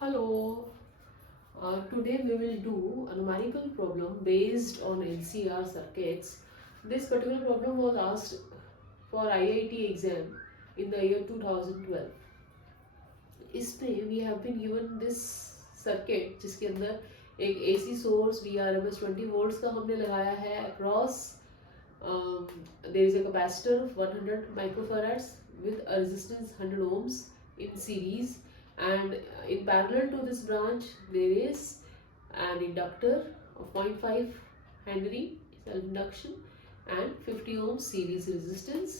Hello. Today we will do a numerical problem based on LCR circuits. This particular problem was asked for IIT exam in the year 2012. इसमें we have been given this circuit जिसके अंदर एक AC source VRMS 20 volts का हमने लगाया है across there is a capacitor of 100 microfarads with a resistance 100 ohms in series, and in parallel to this branch there is an inductor of 0.5 Henry self induction and 50 ohm series resistance.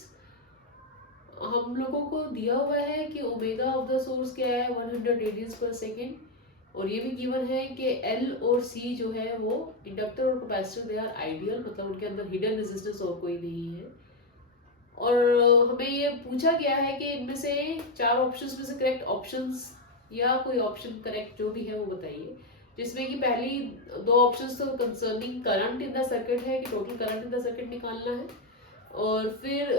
हम लोगों को दिया हुआ है कि omega of the source क्या है 100 radiance पर सेकेंड, और ये भी गिवन है कि एल और सी जो है वो इंडक्टर और कैपेसिटर दे आर आइडियल, मतलब उनके अंदर हिडन रेजिस्टेंस और कोई नहीं है। और हमें ये पूछा गया है कि इनमें से चार ऑप्शंस में से करेक्ट ऑप्शंस या कोई ऑप्शन करेक्ट जो भी है वो बताइए, जिसमें कि पहली दो ऑप्शंस तो concerning current in the circuit है कि total current in the circuit निकालना है, और फिर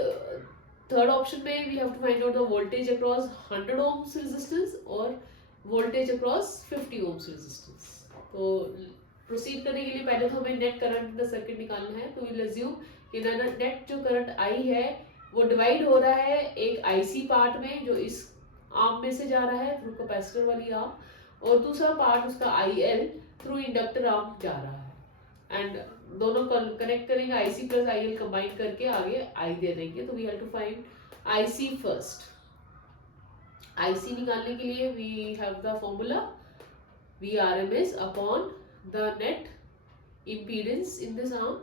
थर्ड ऑप्शन में we have to find out the voltage across 100 ohms resistance और वोल्टेज अक्रॉस 50 ohms रेजिस्टेंस। तो प्रोसीड करने के लिए पहले तो हमें net current in the circuit निकालना है। तो विल अज्यूम कि नेट जो करंट आई है वो डिवाइड हो रहा है एक आईसी पार्ट में जो इस आर्म में से जा रहा है थ्रू कैपेसिटर वाली आर्म, और दूसरा पार्ट उसका I L through inductor arm जा रहा है, एंड दोनों कनेक्ट करेंगे IC plus I L combine करके आगे आई दे देंगे। तो we have to find IC first. IC निकालने के लिए we have the formula V R M S upon the net impedance in this arm,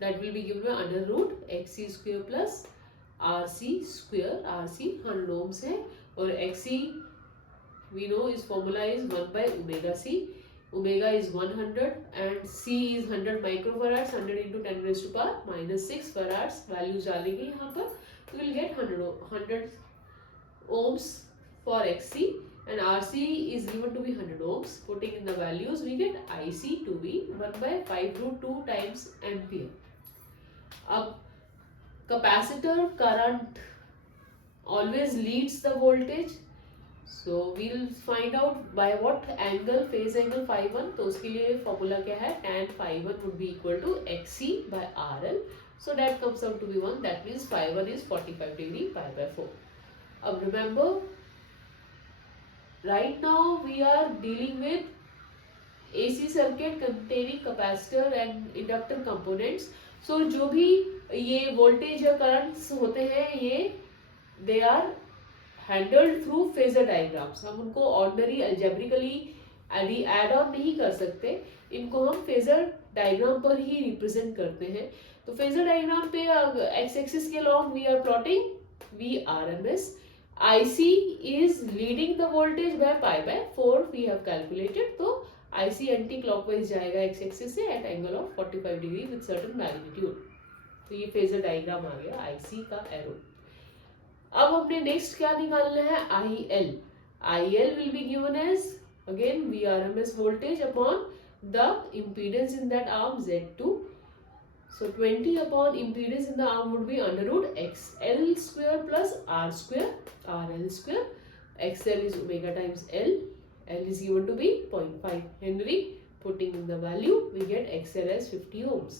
that will be given by under root xc square plus rc square। rc 100 ohms है और xc we know is formula is 1 by omega c। omega is 100 and c is 100 microfarads, 100 into 10 raised to power minus 6 farads values डालेंगे यहाँ पर, तो we'll get 100 ohms for xc, and RC is given to be 100 ohms. Putting in the values, we get IC to be 1 by 5 root 2 times ampere. अब capacitor current always leads the voltage, so we'll find out by what angle, phase angle phi 1। तो उसके लिए formula क्या है, tan phi 1 would be equal to XC by RL, so that comes out to be 1, that means phi 1 is 45 degree pi by 4। अब remember, right now we are dealing with AC circuit containing capacitor and inductor components। So जो भी ये voltage या currents होते हैं ये they are handled through phasor diagrams। हम उनको ordinary algebraically add on नहीं कर सकते, इनको हम phasor diagram पर ही represent करते हैं। तो phasor diagram पे x axis के along we are plotting VRMS, IC is leading the voltage by pi by 4 we have calculated। तो IC एंटी क्लॉकवाइज जाएगा x एक्सिस से at angle of 45 degree with certain magnitude. तो ये phasor diagram आ गया IC का arrow. अब हमने next क्या निकालना है, IL। IL will be given as again VRMS voltage upon the impedance in that arm Z2। So 20 upon impedance in the arm would be under root XL square plus R square, RL square। XL is omega times L, L is given to be 0.5 Henry। Putting in the value, we get XL as 50 ohms।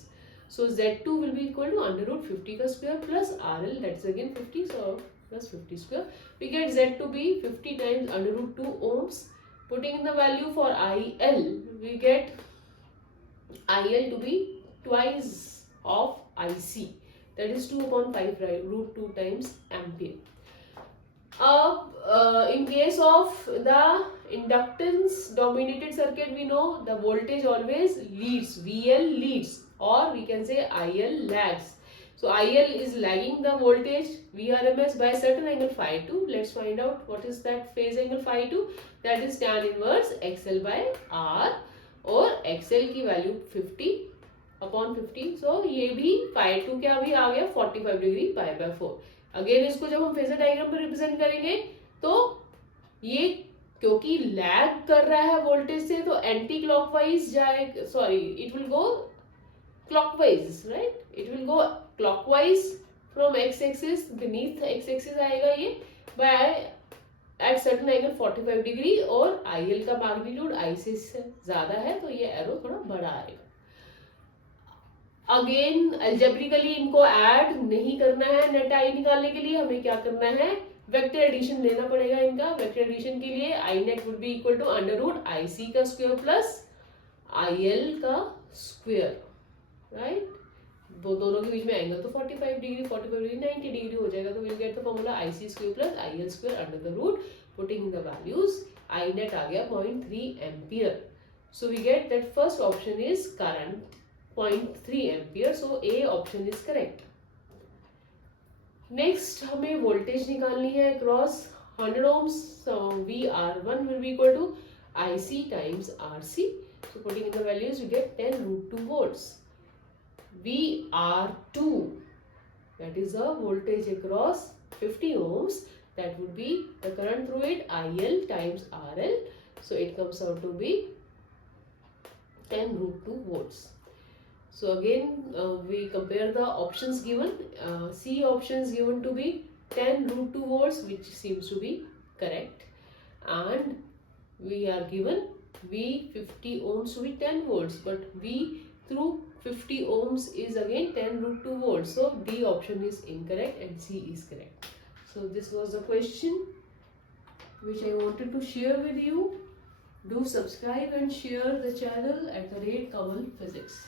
So Z2 will be equal to under root 50 का square plus RL, that's again 50, so plus 50 square। We get Z to be 50 times under root 2 ohms। Putting in the value for IL, we get IL to be twice of IC, that is 2 upon 5 root 2 times ampere। In case of the inductance dominated circuit, we know the voltage always leads, VL leads, or we can say IL lags। So IL is lagging the voltage VRMS by a certain angle phi 2। Let's find out what is that phase angle phi 2, that is tan inverse XL by R, और XL की value 50 upon 50। सो ये भी phi 2 क्या भी आ गया 45 degree pi by 4। Again इसको जब हम फेजर डायग्राम में रिप्रेजेंट करेंगे तो ये क्योंकि लैग कर रहा है वोल्टेज से तो एंटी क्लॉकवाइज जाएगा, sorry it will go clockwise, right, it will go clockwise from x axis, beneath x axis आएगा ये by at certain angle 45 degree और आई एल का मैग्नीट्यूड आई से ज्यादा है तो ये एरो थोड़ा बड़ा आएगा. अगेन एल्जेब्रिकली इनको ऐड नहीं करना है. नेट आई निकालने के लिए हमें क्या करना है, वेक्टर एडिशन लेना पड़ेगा इनका. वेक्टर एडिशन के लिए I net would be equal to under root I C का स्क्वायर प्लस आई एल का स्क्वायर, राइट. वो दोनों के बीच में एंगल तो 45 डिग्री 90 डिग्री हो जाएगा. तो will get the formula I C square plus I L square under the root. Putting the values, I net आ गया 0.3 ampere. So we get that first option is current 0.3 ampere. So A option is correct. Next हमें voltage निकालनी है across 100 ohms. So VR1 will be equal to IC times RC. So putting in the values we get 10 root 2 volts. VR2, that is a voltage across 50 ohms, that would be the current through it IL times RL. So it comes out to be 10 root 2 volts. So again we compare the options given. C options given to be 10 root 2 volts, which seems to be correct, and we are given V 50 ohms to be 10 volts, but V through 50 ohms is again 10 root 2 volts. So D option is incorrect and C is correct. So this was the question which I wanted to share with you. Do subscribe and share the channel at the rate Kamal Physics.